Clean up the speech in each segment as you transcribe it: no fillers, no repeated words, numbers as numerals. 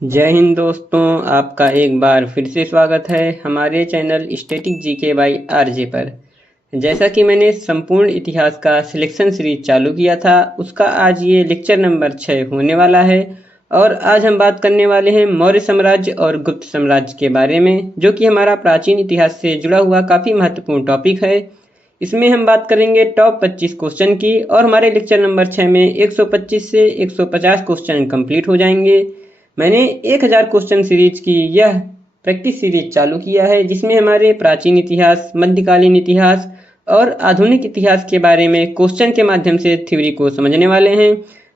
जय हिंद दोस्तों, आपका एक बार फिर से स्वागत है हमारे channel static GK by RJ पर। जैसा कि मैंने संपूर्ण इतिहास का सिलेक्शन सीरीज चालू किया था, उसका आज ये लेक्चर नंबर 6 होने वाला है। और आज हम बात करने वाले हैं मौर्य साम्राज्य और गुप्त साम्राज्य के बारे में, जो कि हमारा प्राचीन इतिहास से जुड़ा हुआ काफ़ी महत्वपूर्ण टॉपिक है। इसमें हम बात करेंगे टॉप 25 क्वेश्चन की, और हमारे लेक्चर नंबर 6 में 125 से 150 क्वेश्चन कंप्लीट हो जाएंगे। मैंने 1000 क्वेश्चन सीरीज की यह प्रैक्टिस सीरीज चालू किया है, जिसमें हमारे प्राचीन इतिहास, मध्यकालीन इतिहास और आधुनिक इतिहास के बारे में क्वेश्चन के माध्यम से थ्योरी को समझने वाले हैं।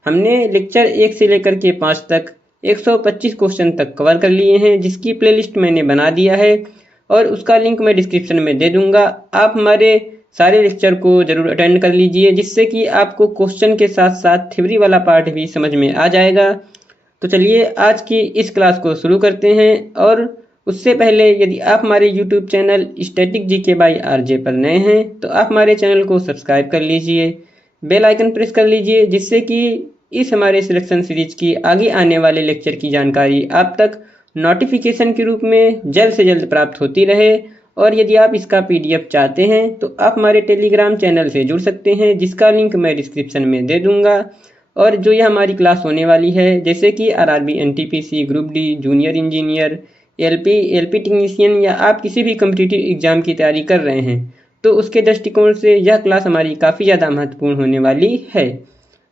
हमने लेक्चर 1 से लेकर के 5 तक 125 क्वेश्चन तक कवर कर लिए हैं, जिसकी प्लेलिस्ट मैंने बना दिया है और उसका लिंक मैं डिस्क्रिप्शन में दे दूंगा। आप हमारे सारे लेक्चर को जरूर अटेंड कर लीजिए, जिससे कि आपको क्वेश्चन के साथ साथ थ्योरी वाला पार्ट भी समझ में आ जाएगा। तो चलिए आज की इस क्लास को शुरू करते हैं। और उससे पहले यदि आप हमारे YouTube channel static GK by RJ पर नए हैं तो आप हमारे चैनल को सब्सक्राइब कर लीजिए, बेल आइकन प्रेस कर लीजिए, जिससे कि इस हमारे सिलेक्शन सीरीज की आगे आने वाले लेक्चर की जानकारी आप तक नोटिफिकेशन के रूप में जल्द से जल्द प्राप्त होती रहे। और यदि आप इसका PDF चाहते हैं तो आप हमारे टेलीग्राम चैनल से जुड़ सकते हैं, जिसका लिंक मैं डिस्क्रिप्शन में दे दूंगा। और जो यह हमारी क्लास होने वाली है, जैसे कि RRB NTPC, group D, junior engineer, LP technician, या आप किसी भी कम्पिटिटिव एग्जाम की तैयारी कर रहे हैं, तो उसके दृष्टिकोण से यह क्लास हमारी काफ़ी ज़्यादा महत्वपूर्ण होने वाली है।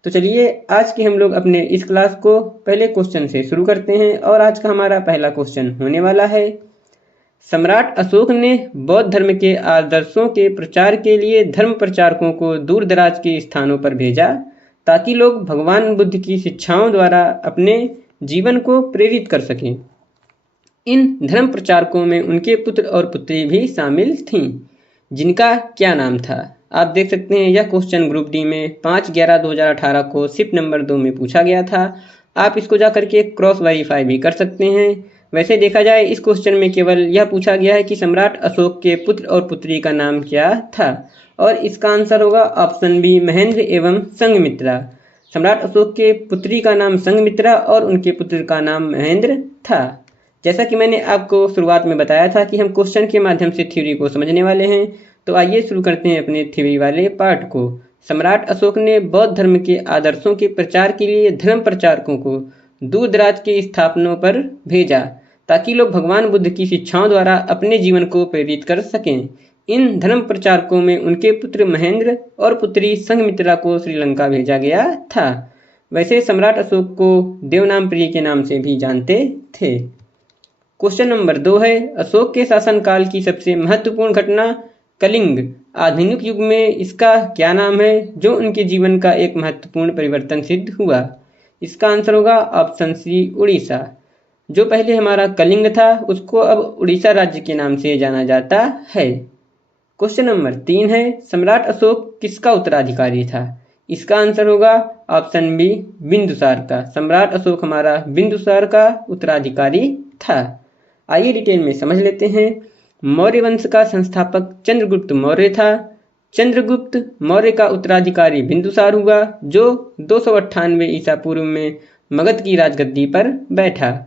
तो चलिए आज के हम लोग अपने इस क्लास को पहले क्वेश्चन से शुरू करते हैं। और आज का हमारा पहला क्वेश्चन होने वाला है, सम्राट अशोक ने बौद्ध धर्म के आदर्शों के प्रचार के लिए धर्म प्रचारकों को दूर दराज के स्थानों पर भेजा, ताकि लोग भगवान बुद्ध की शिक्षाओं द्वारा अपने जीवन को प्रेरित कर सकें। इन धर्म प्रचारकों में उनके पुत्र और पुत्री भी शामिल थीं, जिनका क्या नाम था। आप देख सकते हैं यह क्वेश्चन ग्रुप डी में 5/11/2018 को शिफ्ट नंबर 2 में पूछा गया था। आप इसको जा करके क्रॉस वेरीफाई भी कर सकते हैं। वैसे देखा जाए इस क्वेश्चन में केवल यह पूछा गया है कि सम्राट अशोक के पुत्र और पुत्री का नाम क्या था, और इसका आंसर होगा ऑप्शन बी, महेंद्र एवं संघमित्रा। सम्राट अशोक के पुत्री का नाम संघमित्रा और उनके पुत्र का नाम महेंद्र था। जैसा कि मैंने आपको शुरुआत में बताया था कि हम क्वेश्चन के माध्यम से थ्योरी को समझने वाले हैं, तो आइए शुरू करते हैं अपने थ्योरी वाले पार्ट को। सम्राट अशोक ने बौद्ध धर्म के आदर्शों के प्रचार के लिए धर्म प्रचारकों को दूर दराज के स्थानों पर भेजा, ताकि लोग भगवान बुद्ध की शिक्षाओं द्वारा अपने जीवन को प्रेरित कर सकें। इन धर्म प्रचारकों में उनके पुत्र महेंद्र और पुत्री संघमित्रा को श्रीलंका भेजा गया था। वैसे सम्राट अशोक को देवनामप्रिय के नाम से भी जानते थे। क्वेश्चन नंबर 2 है, अशोक के शासनकाल की सबसे महत्वपूर्ण घटना कलिंग आधुनिक युग में इसका क्या नाम है, जो उनके जीवन का एक महत्वपूर्ण परिवर्तन सिद्ध हुआ। इसका आंसर होगा ऑप्शन सी, उड़ीसा। जो पहले हमारा कलिंग था उसको अब उड़ीसा राज्य के नाम से जाना जाता है। क्वेश्चन नंबर 3 है, सम्राट अशोक किसका उत्तराधिकारी था। इसका आंसर होगा ऑप्शन बी, बिंदुसार का। सम्राट अशोक हमारा बिंदुसार का उत्तराधिकारी था। आइए डिटेल में समझ लेते हैं। मौर्य वंश का संस्थापक चंद्रगुप्त मौर्य था। चंद्रगुप्त मौर्य का उत्तराधिकारी बिंदुसार हुआ, जो 298 ईसा पूर्व में मगध की राजगद्दी पर बैठा।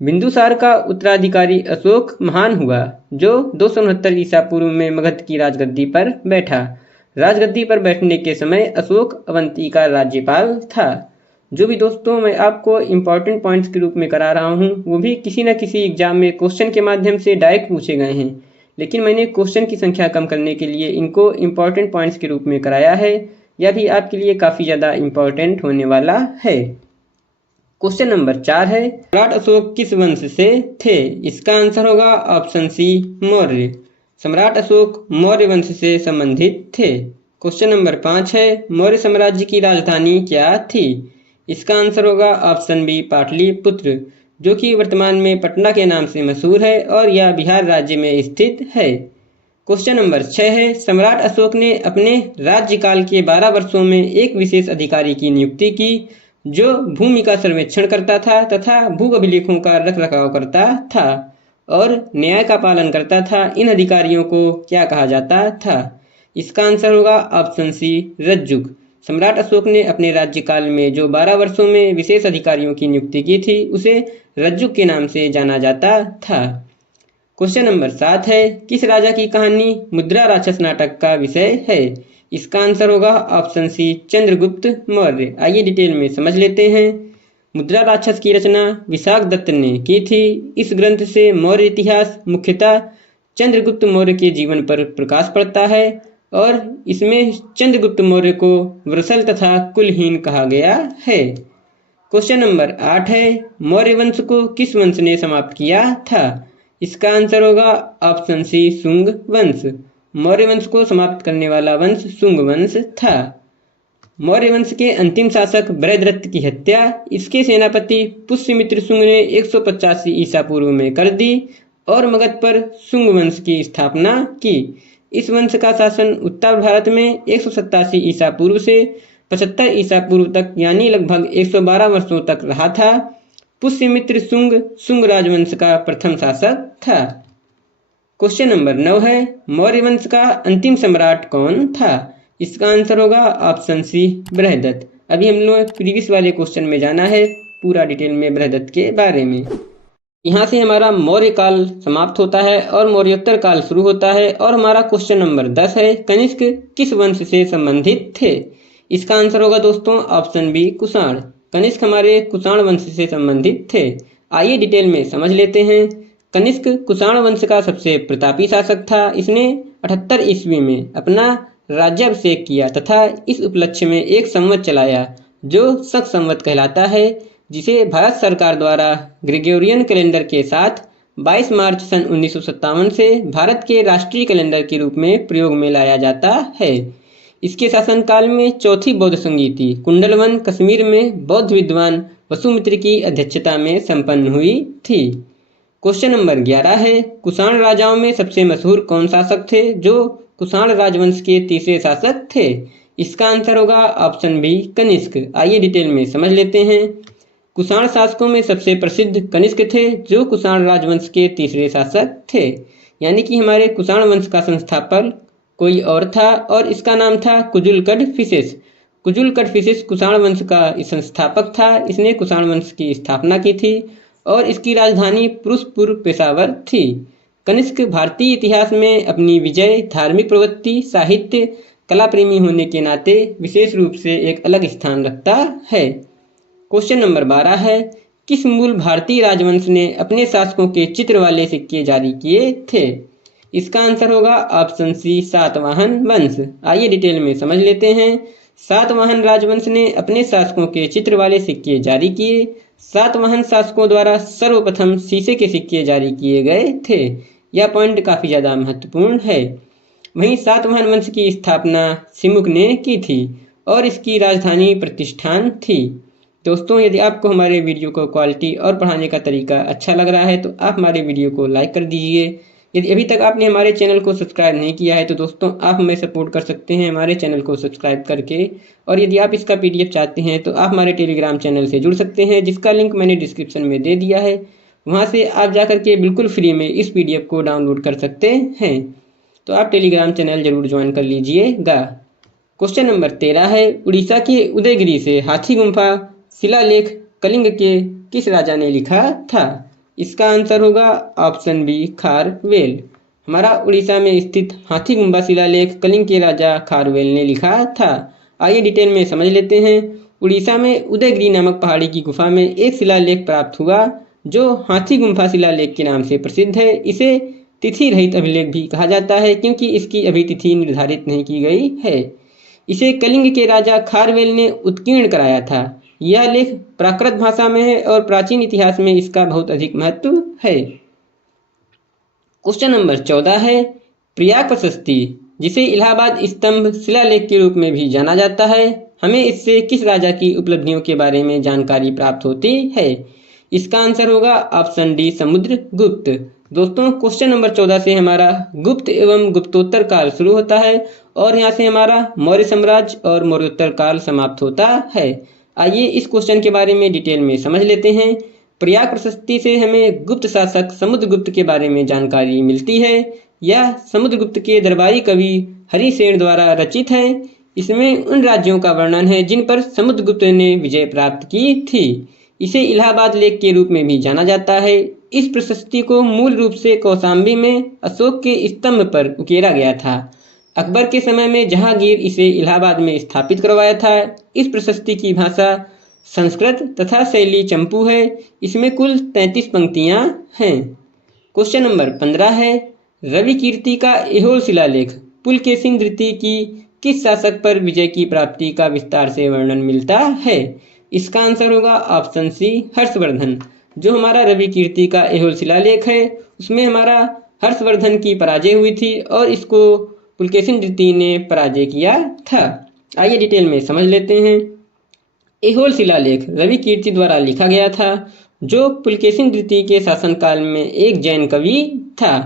बिंदुसार का उत्तराधिकारी अशोक महान हुआ, जो 269 ईसा पूर्व में मगध की राजगद्दी पर बैठा। राजगद्दी पर बैठने के समय अशोक अवंती का राज्यपाल था। जो भी दोस्तों मैं आपको इम्पोर्टेंट पॉइंट्स के रूप में करा रहा हूँ, वो भी किसी न किसी एग्जाम में क्वेश्चन के माध्यम से डायरेक्ट पूछे गए हैं, लेकिन मैंने क्वेश्चन की संख्या कम करने के लिए इनको इम्पोर्टेंट पॉइंट्स के रूप में कराया है। यह भी आपके लिए काफ़ी ज़्यादा इम्पोर्टेंट होने वाला है। क्वेश्चन नंबर 4 है, सम्राट अशोक किस वंश से थे। इसका आंसर होगा ऑप्शन सी, मौर्य। सम्राट अशोक मौर्य वंश से संबंधित थे। क्वेश्चन नंबर 5 है, मौर्य साम्राज्य की राजधानी क्या थी। इसका आंसर होगा ऑप्शन बी, पाटलिपुत्र, जो कि वर्तमान में पटना के नाम से मशहूर है और यह बिहार राज्य में स्थित है। क्वेश्चन नंबर 6 है, सम्राट अशोक ने अपने राज्यकाल के 12 वर्षों में एक विशेष अधिकारी की नियुक्ति की, जो भूमि का सर्वेक्षण करता था तथा भू अभिलेखों का रखरखाव करता था और न्याय का पालन करता था। इन अधिकारियों को क्या कहा जाता था। इसका आंसर होगा ऑप्शन सी, रज्जुक। सम्राट अशोक ने अपने राज्यकाल में जो 12 वर्षों में विशेष अधिकारियों की नियुक्ति की थी उसे रज्जुक के नाम से जाना जाता था। क्वेश्चन नंबर 7 है, किस राजा की कहानी मुद्रा राक्षस नाटक का विषय है? इसका आंसर होगा ऑप्शन सी, चंद्रगुप्त मौर्य। आइए डिटेल में समझ लेते हैं। मुद्रा राक्षस की रचना विशाख दत्त ने की थी। इस ग्रंथ से मौर्य इतिहास मुख्यतः चंद्रगुप्त मौर्य के जीवन पर प्रकाश पड़ता है और इसमें चंद्रगुप्त मौर्य को वृषल तथा कुलहीन कहा गया है। क्वेश्चन नंबर 8 है, मौर्य वंश को किस वंश ने समाप्त किया था? इसका आंसर होगा ऑप्शन सी, शुंग वंश। मौर्य वंश को समाप्त करने वाला वंश शुंग वंश था। मौर्य वंश के अंतिम शासक बृहद्रथ की हत्या इसके सेनापति पुष्यमित्र शुंग ने 185 ईसा पूर्व में कर दी और मगध पर शुंग वंश की स्थापना की। इस वंश का शासन उत्तर भारत में 187 ईसा पूर्व से 75 ईसा पूर्व तक यानी लगभग 112 वर्षों तक रहा था। पुष्यमित्र शुंग शुंग राजवंश का प्रथम शासक था। क्वेश्चन नंबर 9 है, मौर्य वंश का अंतिम सम्राट कौन था? इसका आंसर होगा ऑप्शन सी, बृहदत्त। अभी हम लोग प्रीवियस वाले क्वेश्चन में जाना है पूरा डिटेल में बृहदत्त के बारे में। यहाँ से हमारा मौर्य काल समाप्त होता है और मौर्योत्तर काल शुरू होता है और हमारा क्वेश्चन नंबर 10 है, कनिष्क किस वंश से संबंधित थे? इसका आंसर होगा दोस्तों ऑप्शन बी, कुषाण। कनिष्क हमारे कुषाण वंश से संबंधित थे। आइए डिटेल में समझ लेते हैं। कनिष्क कुषाण वंश का सबसे प्रतापी शासक था। इसने 78 ईस्वी में अपना राज्याभिषेक किया तथा इस उपलक्ष्य में एक संवत चलाया जो शक संवत कहलाता है, जिसे भारत सरकार द्वारा ग्रेगोरियन कैलेंडर के साथ 22 मार्च सन 1957 से भारत के राष्ट्रीय कैलेंडर के रूप में प्रयोग में लाया जाता है। इसके शासनकाल में चौथी बौद्ध संगीति कुंडलवन कश्मीर में बौद्ध विद्वान वसुमित्र की अध्यक्षता में संपन्न हुई थी। क्वेश्चन नंबर 11 है, कुषाण राजाओं में सबसे मशहूर कौन शासक थे जो कुषाण राजवंश के तीसरे शासक थे? इसका आंसर होगा ऑप्शन बी, कनिष्क। आइए डिटेल में समझ लेते हैं। कुषाण शासकों में सबसे प्रसिद्ध कनिष्क थे जो कुषाण राजवंश के तीसरे शासक थे, यानी कि हमारे कुषाण वंश का संस्थापक कोई और था और इसका नाम था कुजुल कड़फिसेस। कुजुल कड़फिसेस कुषाण वंश का संस्थापक था। इसने कुषाण वंश की स्थापना की थी और इसकी राजधानी पुरुषपुर पेशावर थी। कनिष्क भारतीय इतिहास में अपनी विजय, धार्मिक प्रवृत्ति, साहित्य, कला प्रेमी होने के नाते विशेष रूप से एक अलग स्थान रखता है। क्वेश्चन नंबर 12 है, किस मूल भारतीय राजवंश ने अपने शासकों के चित्र वाले सिक्के जारी किए थे? इसका आंसर होगा ऑप्शन सी, सातवाहन वंश। आइए डिटेल में समझ लेते हैं। सातवाहन राजवंश ने अपने शासकों के चित्र वाले सिक्के जारी किए। सातवाहन शासकों द्वारा सर्वप्रथम शीशे के सिक्के जारी किए गए थे। यह पॉइंट काफी ज्यादा महत्वपूर्ण है। वहीं सातवाहन वंश की स्थापना सिमुक ने की थी और इसकी राजधानी प्रतिष्ठान थी। दोस्तों, यदि आपको हमारे वीडियो को क्वालिटी और पढ़ाने का तरीका अच्छा लग रहा है तो आप हमारे वीडियो को लाइक कर दीजिए। यदि अभी तक आपने हमारे चैनल को सब्सक्राइब नहीं किया है तो दोस्तों आप हमें सपोर्ट कर सकते हैं हमारे चैनल को सब्सक्राइब करके। और यदि आप इसका PDF चाहते हैं तो आप हमारे टेलीग्राम चैनल से जुड़ सकते हैं, जिसका लिंक मैंने डिस्क्रिप्शन में दे दिया है। वहाँ से आप जा करके बिल्कुल फ्री में इस PDF को डाउनलोड कर सकते हैं। तो आप टेलीग्राम चैनल जरूर ज्वाइन कर लीजिएगा। क्वेश्चन नंबर 13 है, उड़ीसा के उदयगिरी से हाथी गुम्फा शिलालेख कलिंग के किस राजा ने लिखा था? इसका आंसर होगा ऑप्शन बी, खारवेल। हमारा उड़ीसा में स्थित हाथी गुम्फा शिलालेख कलिंग के राजा खारवेल ने लिखा था। आइए डिटेल में समझ लेते हैं। उड़ीसा में उदयगिरी नामक पहाड़ी की गुफा में एक शिलालेख प्राप्त हुआ जो हाथी गुम्फा शिलालेख के नाम से प्रसिद्ध है। इसे तिथि रहित अभिलेख भी कहा जाता है क्योंकि इसकी अभी तिथि निर्धारित नहीं की गई है। इसे कलिंग के राजा खारवेल ने उत्कीर्ण कराया था। यह लेख प्राकृत भाषा में है और प्राचीन इतिहास में इसका बहुत अधिक महत्व है। क्वेश्चन नंबर 14 है, प्रयाग प्रशस्ति जिसे इलाहाबाद स्तंभ शिलालेख के रूप में भी जाना जाता है, हमें इससे किस राजा की उपलब्धियों के बारे में जानकारी प्राप्त होती है? इसका आंसर होगा ऑप्शन डी, समुद्रगुप्त। दोस्तों, क्वेश्चन नंबर 14 से हमारा गुप्त एवं गुप्तोत्तर काल शुरू होता है और यहाँ से हमारा मौर्य साम्राज्य और मौर्योत्तर काल समाप्त होता है। आइए इस क्वेश्चन के बारे में डिटेल में समझ लेते हैं। प्रयाग प्रशस्ति से हमें गुप्त शासक समुद्रगुप्त के बारे में जानकारी मिलती है। यह समुद्रगुप्त के दरबारी कवि हरिसेन द्वारा रचित है। इसमें उन राज्यों का वर्णन है जिन पर समुद्रगुप्त ने विजय प्राप्त की थी। इसे इलाहाबाद लेख के रूप में भी जाना जाता है। इस प्रशस्ति को मूल रूप से कौशाम्बी में अशोक के स्तंभ पर उकेरा गया था। अकबर के समय में जहांगीर इसे इलाहाबाद में स्थापित करवाया था। इस प्रशस्ति की भाषा संस्कृत तथा शैली चंपू है। इसमें कुल 33 पंक्तियां हैं। क्वेश्चन नंबर 15 है, रवि कीर्ति का ऐहोल शिलालेख पुलकेशिन द्वितीय की किस शासक पर विजय की प्राप्ति का विस्तार से वर्णन मिलता है? इसका आंसर होगा ऑप्शन सी, हर्षवर्धन। जो हमारा रवि कीर्ति का ऐहोल शिलालेख है उसमें हमारा हर्षवर्धन की पराजय हुई थी और इसको पुलकेशिन द्वितीय ने पराजय किया था। आइए डिटेल में समझ लेते हैं। ऐहोल शिलालेख रवि कीर्ति द्वारा लिखा गया था, जो पुलकेशिन द्वितीय के शासनकाल में एक जैन कवि था।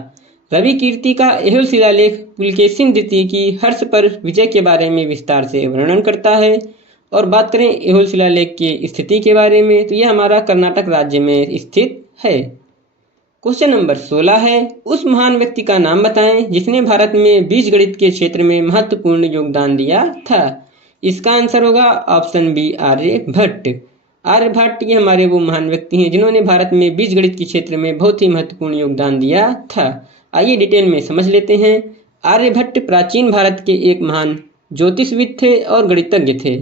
रवि कीर्ति का ऐहोल शिलालेख पुलकेशिन द्वितीय की हर्ष पर विजय के बारे में विस्तार से वर्णन करता है। और बात करें ऐहोल शिलालेख की स्थिति के बारे में तो यह हमारा कर्नाटक राज्य में स्थित है। क्वेश्चन नंबर 16 है, उस महान व्यक्ति का नाम बताएं जिसने भारत में बीजगणित के क्षेत्र में महत्वपूर्ण योगदान दिया था। इसका आंसर होगा ऑप्शन बी, आर्यभट्ट। आर्यभट्ट ये हमारे वो महान व्यक्ति हैं जिन्होंने भारत में बीजगणित के क्षेत्र में बहुत ही महत्वपूर्ण योगदान दिया था। आइए डिटेल में समझ लेते हैं। आर्यभट्ट प्राचीन भारत के एक महान ज्योतिषविद थे और गणितज्ञ थे।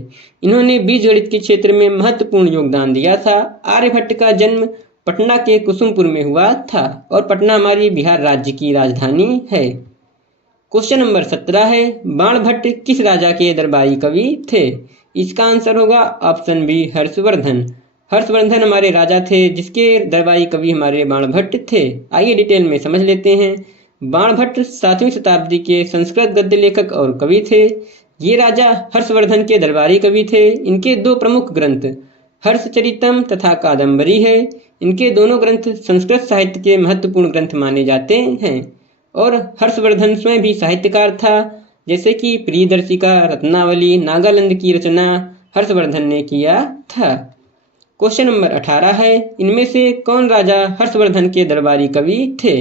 इन्होंने बीजगणित के क्षेत्र में महत्वपूर्ण योगदान दिया था। आर्यभट्ट का जन्म पटना के कुसुमपुर में हुआ था और पटना हमारी बिहार राज्य की राजधानी है। क्वेश्चन नंबर 17 है, बाणभट्ट किस राजा के दरबारी कवि थे? इसका आंसर होगा ऑप्शन बी, हर्षवर्धन। हर्षवर्धन हमारे राजा थे जिसके दरबारी कवि हमारे बाणभट्ट थे। आइए डिटेल में समझ लेते हैं। बाणभट्ट 7वीं शताब्दी के संस्कृत गद्य लेखक और कवि थे। ये राजा हर्षवर्धन के दरबारी कवि थे। इनके दो प्रमुख ग्रंथ हर्षचरितम तथा कादम्बरी है। इनके दोनों ग्रंथ संस्कृत साहित्य के महत्वपूर्ण ग्रंथ माने जाते हैं। और हर्षवर्धन स्वयं भी साहित्यकार था, जैसे कि प्रियदर्शिका, रत्नावली, नागालंद की रचना हर्षवर्धन ने किया था। क्वेश्चन नंबर 18 है, इनमें से कौन राजा हर्षवर्धन के दरबारी कवि थे?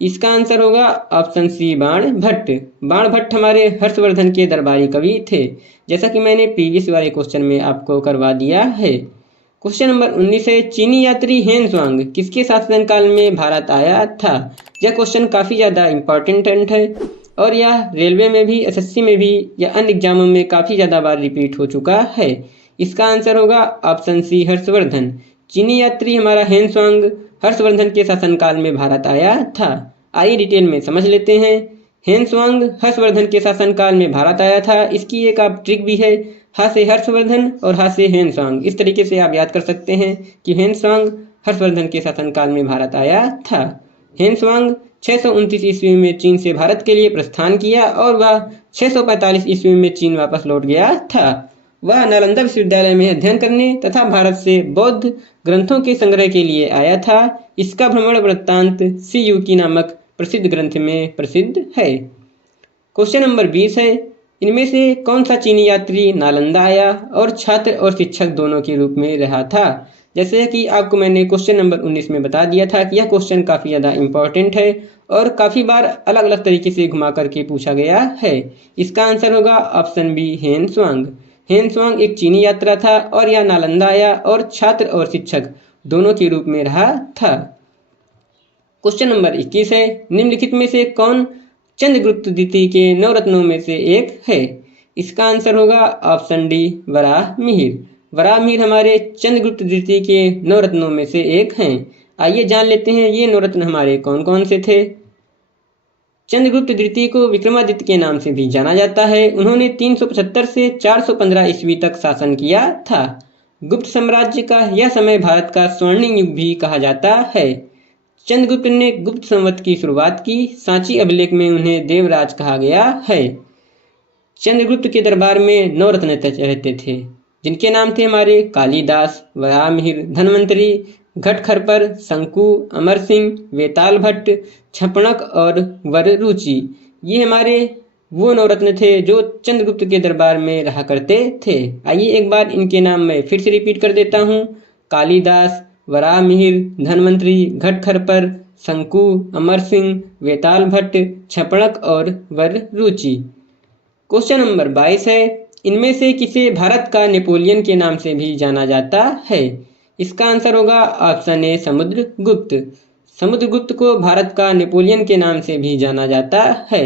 इसका आंसर होगा ऑप्शन सी, बाणभट्ट। बाणभट्ट हमारे हर्षवर्धन के दरबारी कवि थे, जैसा कि मैंने प्रीवियस वाले क्वेश्चन में आपको करवा दिया है। क्वेश्चन नंबर 19 है, चीनी यात्री हेन स्वांग किसके शासनकाल में भारत आया था? यह क्वेश्चन काफ़ी ज़्यादा इम्पॉर्टेंट है और यह रेलवे में भी, एसएससी में भी या अन्य एग्जामों में काफ़ी ज़्यादा बार रिपीट हो चुका है। इसका आंसर होगा ऑप्शन सी, हर्षवर्धन। चीनी यात्री हमारा हेन स्वांग हर्षवर्धन के शासनकाल में भारत आया था। आइए डिटेल में समझ लेते हैं। हेन स्वांग हर्षवर्धन के शासनकाल में भारत आया था। इसकी एक आप ट्रिक भी है, हा से हर्षवर्धन और हा से हेन स्वांग। इस तरीके से आप याद कर सकते हैं कि हेन स्वांग हर्षवर्धन के शासनकाल में भारत आया था। हेन स्वांग 629 ईस्वी में चीन से भारत के लिए प्रस्थान किया और वह 645 ईस्वी में चीन वापस लौट गया था। वह नालंदा विश्वविद्यालय में अध्ययन करने तथा भारत से बौद्ध ग्रंथों के संग्रह के लिए आया था। इसका भ्रमण वृत्तांत सीयूकी नामक प्रसिद्ध ग्रंथ में प्रसिद्ध है। क्वेश्चन नंबर 20 है, इनमें से कौन सा चीनी यात्री नालंदा आया और छात्र और शिक्षक दोनों के रूप में रहा था? जैसे कि आपको मैंने क्वेश्चन नंबर 19 में बता दिया था कि यह क्वेश्चन काफ़ी ज़्यादा इम्पॉर्टेंट है और काफ़ी बार अलग अलग तरीके से घुमा करके पूछा गया है। इसका आंसर होगा ऑप्शन बी, हेन स्वांग। हेन स्वांग एक चीनी यात्रा था और यह नालंदा आया और छात्र और शिक्षक दोनों के रूप में रहा था। क्वेश्चन नंबर 21 है, निम्नलिखित में से कौन चंद्रगुप्त द्वितीय के नवरत्नों में से एक है? इसका आंसर होगा ऑप्शन डी, वराहमिहिर। वराहमिहिर हमारे चंद्रगुप्त द्वितीय के नवरत्नों में से एक हैं। आइए जान लेते हैं ये नवरत्न हमारे कौन कौन से थे। चंद्रगुप्त द्वितीय को विक्रमादित्य के नाम से भी जाना जाता है। उन्होंने 375 से 415 ईस्वी तक शासन किया था। गुप्त साम्राज्य का यह समय भारत का स्वर्णिम युग भी कहा जाता है। चंद्रगुप्त ने गुप्त संवत की शुरुआत की। सांची अभिलेख में उन्हें देवराज कहा गया है। चंद्रगुप्त के दरबार में 9 रत्न रहते थे, जिनके नाम थे हमारे कालिदास, वराहमिहिर, धन्वंतरी, घटखरपर, शंकु, अमर सिंह, वेताल भट्ट, छपणक और वररुचि। ये हमारे वो 9 रत्न थे जो चंद्रगुप्त के दरबार में रहा करते थे। आइए एक बार इनके नाम मैं फिर से रिपीट कर देता हूँ। कालिदास, वराहमिहिर, धन्वंतरी, घटखरपर, शंकु, अमर सिंह, वेताल भट्ट, छपणक और वररुचि। क्वेश्चन नंबर 22 है, इनमें से किसे भारत का नेपोलियन के नाम से भी जाना जाता है? इसका आंसर होगा ऑप्शन ए समुद्रगुप्त। समुद्रगुप्त को भारत का नेपोलियन के नाम से भी जाना जाता है।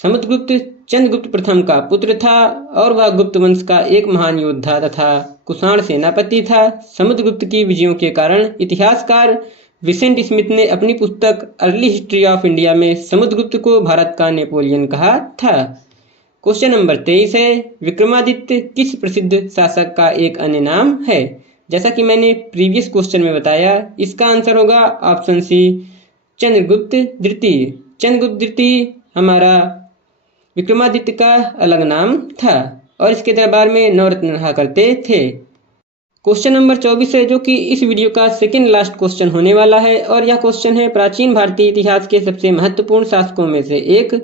समुद्रगुप्त चंद्रगुप्त प्रथम का पुत्र था और वह गुप्त वंश का एक महान योद्धा तथा कुषाण सेनापति था। समुद्रगुप्त की विजयों के कारण इतिहासकार विसेंट स्मिथ ने अपनी पुस्तक अर्ली हिस्ट्री ऑफ इंडिया में समुद्रगुप्त को भारत का नेपोलियन कहा था। क्वेश्चन नंबर 23 है, विक्रमादित्य किस प्रसिद्ध शासक का एक अन्य नाम है? जैसा कि मैंने प्रीवियस क्वेश्चन में बताया, इसका आंसर होगा ऑप्शन सी चंद्रगुप्त द्वितीय। चंद्रगुप्त द्वितीय हमारा विक्रमादित्य का अलग नाम था और इसके दरबार में नवरत्न रहा करते थे। क्वेश्चन नंबर 24 है, जो कि इस वीडियो का सेकंड लास्ट क्वेश्चन होने वाला है और यह क्वेश्चन है, प्राचीन भारतीय इतिहास के सबसे महत्वपूर्ण शासकों में से एक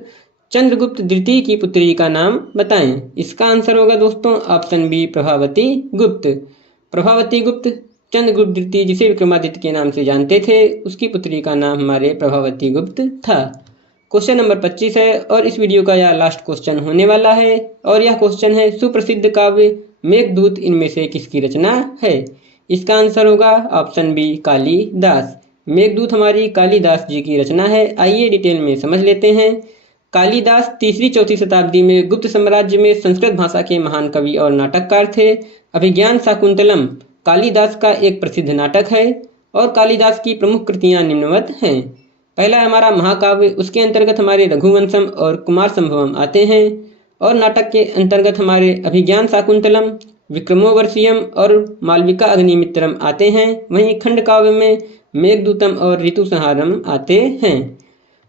चंद्रगुप्त द्वितीय की पुत्री का नाम बताएं। इसका आंसर होगा दोस्तों ऑप्शन बी प्रभावती गुप्त। प्रभावती गुप्त चंद्रगुप्त द्वितीय जिसे विक्रमादित्य के नाम से जानते थे, उसकी पुत्री का नाम हमारे प्रभावती गुप्त था। क्वेश्चन नंबर 25 है और इस वीडियो का यह लास्ट क्वेश्चन होने वाला है और यह क्वेश्चन है, सुप्रसिद्ध काव्य मेघदूत इनमें से किसकी रचना है? इसका आंसर होगा ऑप्शन बी कालिदास। मेघदूत हमारी कालिदास जी की रचना है। आइए डिटेल में समझ लेते हैं। कालिदास 3वीं-4वीं शताब्दी में गुप्त साम्राज्य में संस्कृत भाषा के महान कवि और नाटककार थे। अभिज्ञान शाकुंतलम कालिदास का एक प्रसिद्ध नाटक है और कालिदास की प्रमुख कृतियां निम्नवत हैं। पहला हमारा महाकाव्य, उसके अंतर्गत हमारे रघुवंशम और कुमार संभवम आते हैं और नाटक के अंतर्गत हमारे अभिज्ञान शाकुंतलम, विक्रमोर्वशीयम और मालविका अग्निमित्रम आते हैं। वहीं खंड काव्य में मेघदूतम और ऋतुसंहारम आते हैं।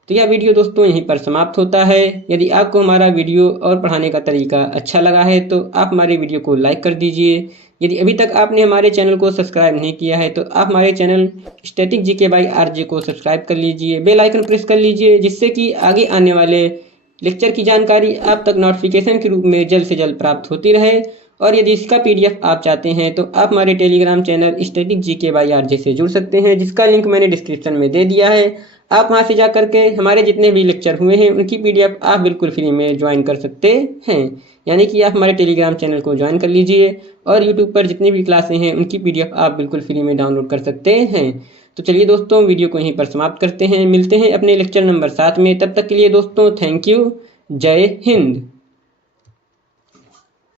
तो यह वीडियो दोस्तों यहीं पर समाप्त होता है। यदि आपको हमारा वीडियो और पढ़ाने का तरीका अच्छा लगा है तो आप हमारे वीडियो को लाइक कर दीजिए। यदि अभी तक आपने हमारे चैनल को सब्सक्राइब नहीं किया है तो आप हमारे channel static GK by RJ को सब्सक्राइब कर लीजिए, बेल आइकन प्रेस कर लीजिए, जिससे कि आगे आने वाले लेक्चर की जानकारी आप तक नोटिफिकेशन के रूप में जल्द से जल्द प्राप्त होती रहे। और यदि इसका PDF आप चाहते हैं तो आप हमारे Telegram channel static GK by RJ से जुड़ सकते हैं, जिसका लिंक मैंने डिस्क्रिप्शन में दे दिया है। आप वहां से जा करके हमारे जितने भी लेक्चर हुए हैं उनकी PDF आप बिल्कुल फ्री में ज्वाइन कर सकते हैं। यानी कि आप हमारे टेलीग्राम चैनल को ज्वाइन कर लीजिए और यूट्यूब पर जितनी भी क्लासें हैं उनकी PDF आप बिल्कुल फ्री में डाउनलोड कर सकते हैं। तो चलिए दोस्तों, वीडियो को यहीं पर समाप्त करते हैं। मिलते हैं अपने लेक्चर नंबर 7 में। तब तक के लिए दोस्तों थैंक यू। जय हिंद।